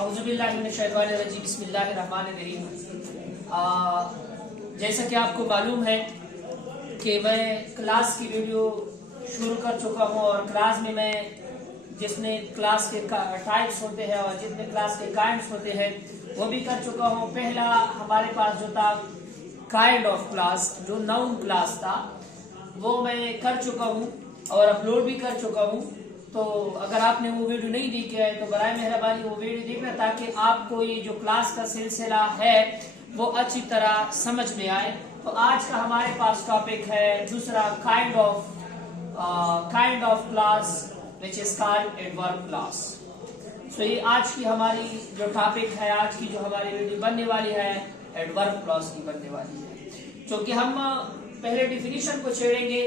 औज़ुबिल्लाहिमिनश्शैतानिर्रजीम बिस्मिल्लाहिर्रहमानिर्रहीम। जैसा कि आपको मालूम है कि मैं क्लास की वीडियो शुरू कर चुका हूँ और क्लास में मैं जितने क्लास के टाइप्स होते हैं और जितने क्लास के काइंड्स होते हैं वो भी कर चुका हूँ। पहला हमारे पास जो था काइंड ऑफ क्लास, जो नाउन क्लास था, वो मैं कर चुका हूँ और अपलोड भी कर चुका हूँ। तो अगर आपने वो वीडियो नहीं देखी है तो बराए मेहरबानी वो वीडियो देखना, ताकि आपको ये जो क्लास का सिलसिला है वो अच्छी तरह समझ में आए। तो आज का हमारे पास टॉपिक है दूसरा kind of class which is called adverb class. तो ये आज की हमारी जो टॉपिक है, आज की जो हमारी वीडियो बनने वाली है एडवर्ब क्लास की बनने वाली है। क्योंकि हम पहले डिफिनीशन को छेड़ेंगे।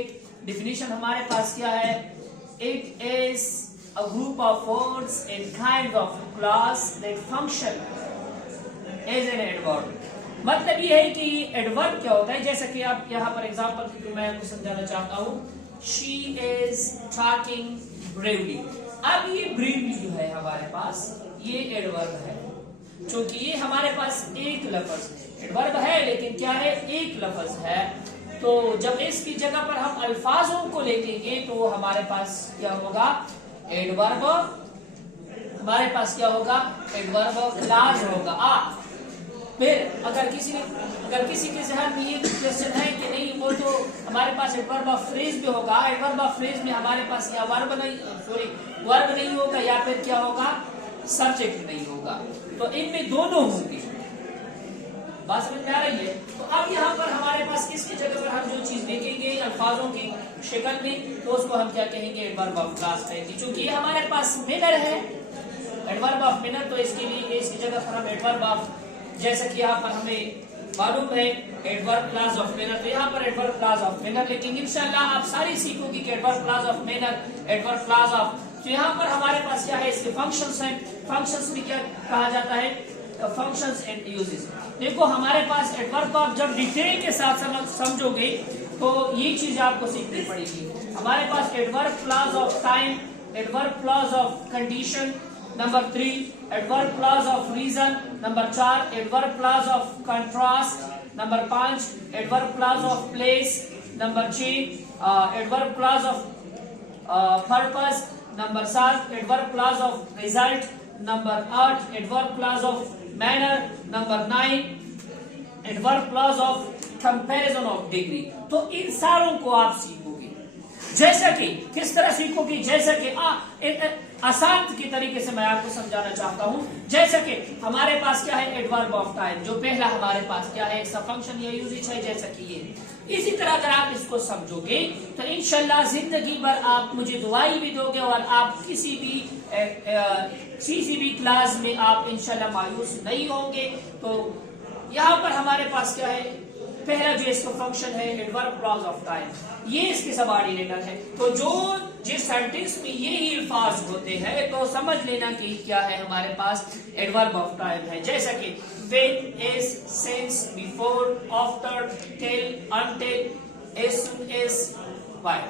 डिफिनीशन हमारे पास क्या है? It is a group of words in kind of class that function as an adverb। मतलब ये है कि एडवर्ब क्या होता है। जैसा कि आप यहाँ पर एग्जांपल के थ्रू मैं आपको समझाना चाहता हूँ। She is talking bravely। अब ये bravely जो है हमारे पास ये एडवर्ब है, क्योंकि ये हमारे पास एक लफ्ज है। एडवर्ब है लेकिन क्या है? एक लफ्ज है। तो जब इसकी जगह पर हम अल्फाजों को लेंगे तो हमारे पास क्या होगा? एडवर्ब। हमारे पास क्या होगा? एडवर्ब क्लास होगा। फिर अगर किसी के जहन में ये क्वेश्चन है कि नहीं, वो तो हमारे पास एडवर्ब ऑफ फ्रेज भी होगा। एडवर्ब ऑफ फ्रेज में हमारे पास या वर्ब नहीं होगा या फिर क्या होगा? सब्जेक्ट नहीं होगा। तो इनमें दोनों होंगे। बात समझ में आ रही है? तो अब यहाँ पर हमारे पास किसकी जगह पर हम जो चीज देखेंगे अल्फाजों की शक्ल में, तो उसको हम क्या कहेंगे? एडवर्ब ऑफ क्लास कहेंगे। क्योंकि ये हमारे पास मिनर है, एडवर्ब ऑफ मिनर, तो इसके लिए इसकी जगह पर हम एडवर्ब ऑफ, जैसा कि यहाँ पर हमें मालूम है एडवर्ब क्लास ऑफ मिनर, तो यहाँ पर एडवर्ब क्लास ऑफ मिनर। लेकिन इंशाल्लाह आप सारी सीखोगे कि adverb class of manner, adverb class of. तो यहाँ पर हमारे पास क्या है? इसके फंक्शंस हैं। फंक्शंस में क्या कहा जाता है? Functions and uses. देखो हमारे पास एडवर्ब को आप जब डिटेल के साथ समझोगे तो ये चीज आपको सीखनी पड़ेगी। हमारे पास adverb class of time, adverb class of condition number 3, adverb class of reason number 4, adverb class of contrast number 5, adverb class of place number 6, adverb class of purpose number 7, adverb class of result number 8, adverb class of manner number 9, adverb class of comparison of degree. तो इन सारों को आप सीखोगे। जैसा कि किस तरह सीखोगे? जैसा कि आसान के तरीके से मैं आपको समझाना चाहता हूं। जैसा कि हमारे पास क्या है? एडवर्ब ऑफ टाइम, जो पहला हमारे पास क्या है? इसका फंक्शन या यूजेज है, जैसा कि ये। इसी तरह अगर आप इसको समझोगे तो इंशाल्लाह जिंदगी भर आप मुझे दुआई भी दोगे और आप किसी भी क्लास में आप इंशाल्लाह मायूस नहीं होंगे। तो यहाँ पर हमारे पास क्या है? पहला जो इसका फंक्शन है एडवर्ब क्लॉज ऑफ टाइम, ये इसके सबऑर्डिनेटर है। तो जिस सेंटेंस में ये ही अल्फाज होते हैं तो समझ लेना कि क्या है? हमारे पास एडवर्ब ऑफ टाइम है। जैसा कि with, is, since, before, after, till, until, as soon as, while।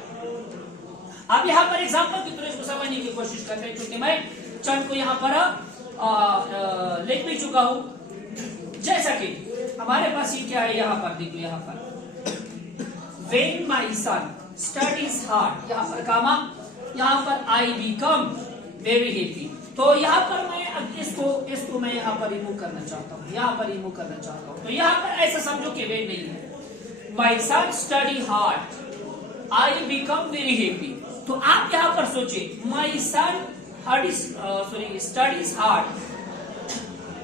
अब यहाँ पर एग्जाम्पल की तरह इसको समझने की कोशिश करते हैं, क्योंकि मैं चंद को यहाँ पर लिख भी चुका हूँ। जैसा कि हमारे पास ये क्या है? यहाँ पर देखो, यहाँ पर when my son studies hard, यहाँ पर कामा, यहाँ पर I become very happy। तो यहाँ पर मैं इसको मैं यहाँ पर रिमूव करना चाहता हूँ, यहाँ पर रिमूव करना चाहता हूँ। तो यहाँ पर ऐसा समझो कि वे नहीं है। My son study hard, I become very happy। तो आप यहाँ पर सोचिए, My son studies hard,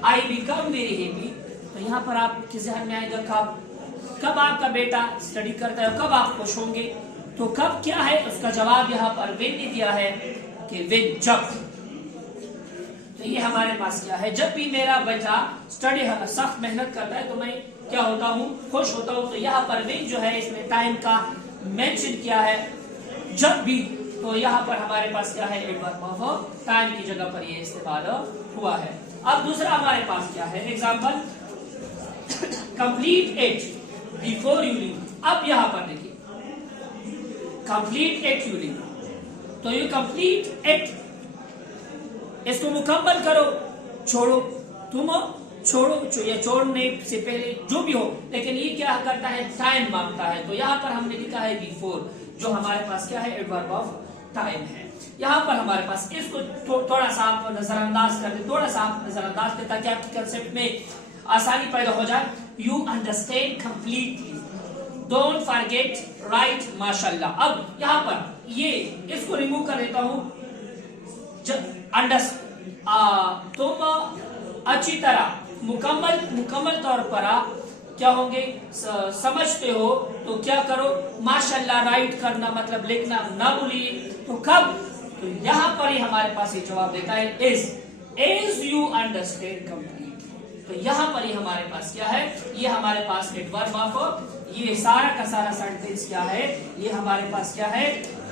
I become very happy। तो यहाँ पर आपके ज़हन में आएगा कब आपका बेटा स्टडी करता है, कब आप खुश होंगे। तो कब क्या है? उसका जवाब यहाँ पर when ने दिया है कि when, जब। तो ये हमारे पास क्या है? जब भी मेरा बेटा स्टडी सख्त मेहनत करता है तो मैं क्या होता हूँ? खुश होता हूँ। तो यहाँ पर when जो है इसमें टाइम का मेंशन किया है, जब भी। तो यहाँ पर हमारे पास क्या है? एडवर्ब ऑफ टाइम की जगह पर ये इस्तेमाल हुआ है। अब दूसरा हमारे पास क्या है? Example, complete it before you leave. अब यहाँ पर देखिए, कंप्लीट इट यू लीव, तो यू कंप्लीट इट, इसको मुकम्मल करो छोड़ो, तुम छोड़ो, या छोड़ने से पहले जो भी हो, लेकिन ये क्या करता है, टाइम मांगता है। तो यहाँ पर हमने लिखा है बिफोर, जो हमारे पास क्या है, एडवर्ब ऑफ टाइम है। यहाँ पर हमारे पास इसको थोड़ा सा आप नजरअंदाज कर दे, थोड़ा सा आप नजरअंदाज करें ताकि आपके कंसेप्ट में आसानी पैदा हो जाए। You understand completely, don't forget, right, माशाल्लाह। अब यहाँ पर ये इसको रिमूव कर देता हूं। तुम अच्छी तरह मुकम्मल तौर पर क्या होंगे, समझते हो, तो क्या करो, माशाल्लाह राइट करना मतलब लिखना ना भूलिए। तो कब, तो यहाँ पर ही हमारे पास ये जवाब देता है इज यू अंडरस्टैंड कंप्लीट। तो यहाँ पर ही हमारे पास क्या है, ये हमारे पास एडवर्ब ऑफ, ये सारा का सारा सेंटेंस क्या है, ये हमारे पास क्या है,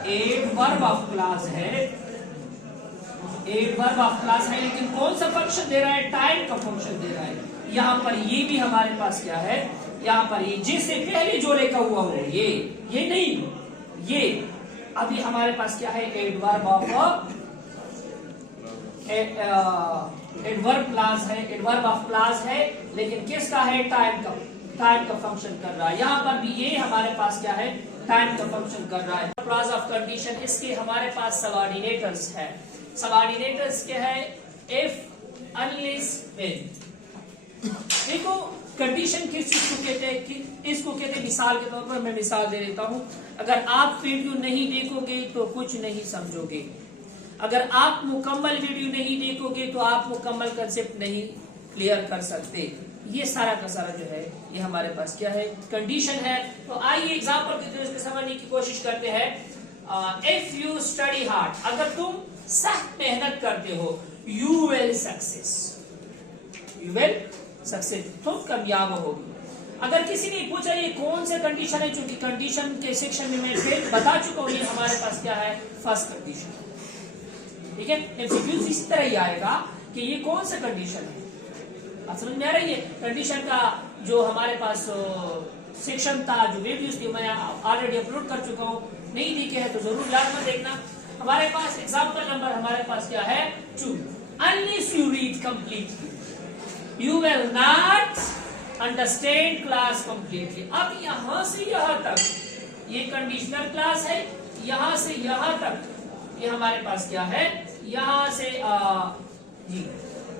एडवर्ब ऑफ क्लास है, एडवर्ब ऑफ क्लास है। लेकिन कौन सा फंक्शन दे रहा है, टाइम का फंक्शन दे रहा है। यहाँ पर ये भी हमारे पास क्या है, यहाँ पर ये जिससे पहले जो लिखा हुआ हो, ये नहीं, ये अभी हमारे पास क्या है, एडवर्ब ऑफ एडवर्ब क्लास है, एडवर्ब ऑफ क्लास है, लेकिन किसका है, टाइम का फंक्शन कर रहा है। यहाँ पर भी ये हमारे पास क्या है, टाइम का फंक्शन कर रहा है। क्लास ऑफ कंडीशन, इसके हमारे पास सबऑर्डिनेटर्स है। सबऑर्डिनेटर्स क्या है, इफ, अनलेस, व्हेन। देखो कंडीशन किस चीज को कहते हैं, कि इसको कहते हैं, मिसाल के तौर पर मैं मिसाल दे देता हूं। अगर आप वीडियो नहीं देखोगे तो कुछ नहीं समझोगे, अगर आप मुकम्मल वीडियो नहीं देखोगे तो आप मुकम्मल कंसेप्ट नहीं क्लियर कर सकते। ये सारा का सारा जो है, ये हमारे पास क्या है, कंडीशन है। तो आइए एग्जाम्पल के थ्रू इसको समझने की कोशिश करते हैं। इफ यू स्टडी हार्ड, अगर तुम सख्त मेहनत करते हो, you will success, you will success, तुम कामयाब होगी। अगर किसी ने पूछा ये कौन सा कंडीशन है, चूंकि कंडीशन के सेक्शन में मैं फिर बता चुका हूं, ये हमारे पास क्या है, फर्स्ट कंडीशन। ठीक है, एमसीक्यू इसी तरह ही आएगा कि ये कौन सा कंडीशन है। आप समझ में आ रही है। कंडीशन का जो हमारे पास सेक्शन था, जो वीडियोस थी, मैं ऑलरेडी अपलोड कर चुका हूं, नहीं देखे है तो जरूर याद में देखना। हमारे पास एग्जाम्पल नंबर हमारे पास क्या है, 2। Unless you read completely you will not understand class completely। अब यहां से यहां तक ये कंडीशनल क्लास है, यहां से यहां तक ये हमारे पास क्या है, यहां से जी,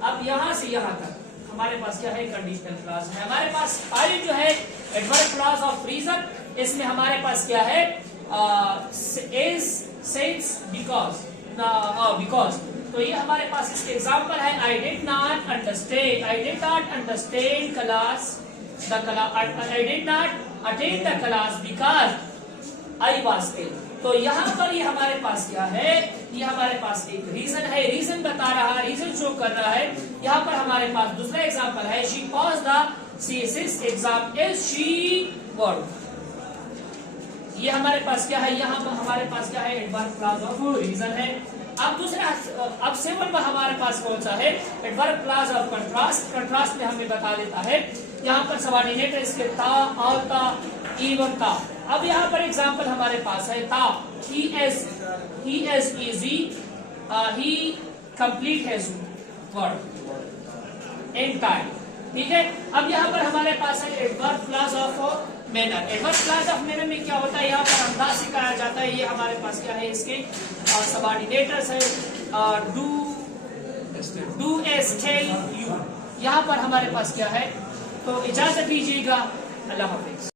अब यहां से यहां तक हमारे पास क्या है, कंडीशनल क्लास है। हमारे पास आई जो है एडवर्ब क्लास ऑफ रीजन, इसमें हमारे पास क्या है, इज, सिंस, बिकॉज, बिकॉज। तो ये हमारे पास इसके एग्जाम्पल है। I did not understand class, I did not attend the class because I was ill. तो यहाँ पर ये हमारे पास क्या है, ये हमारे पास एक रीजन है, रीजन बता रहा है, रीजन शो कर रहा है। यहाँ पर हमारे पास दूसरा एग्जाम्पल है, she pass the CSS exam, is she word. ये हमारे पास क्या है, यहाँ पर हमारे पास क्या है, एडवर्ब क्लास ऑफ रीजन है। अब दूसरा, अब 7 में हमारे पास कौन सा है, adverb class of contrast. Contrast में हमें बता देता है, यहाँ पर सबऑर्डिनेटर इसके ता, आता, इवन था। अब यहाँ पर एग्जांपल हमारे पास है था, he is easy, he complete his work in time। ठीक है, अब यहाँ पर हमारे पास है adverb class of manner. Adverb class of manner में क्या होता है, यहाँ पर अंदाज सिखाया जाता है। ये हमारे पास क्या है, इसके सबऑर्डिनेटर्स है, डू एस टेल यू। यहाँ पर हमारे पास क्या है, तो इजाजत दीजिएगा, अल्लाह हाफिज।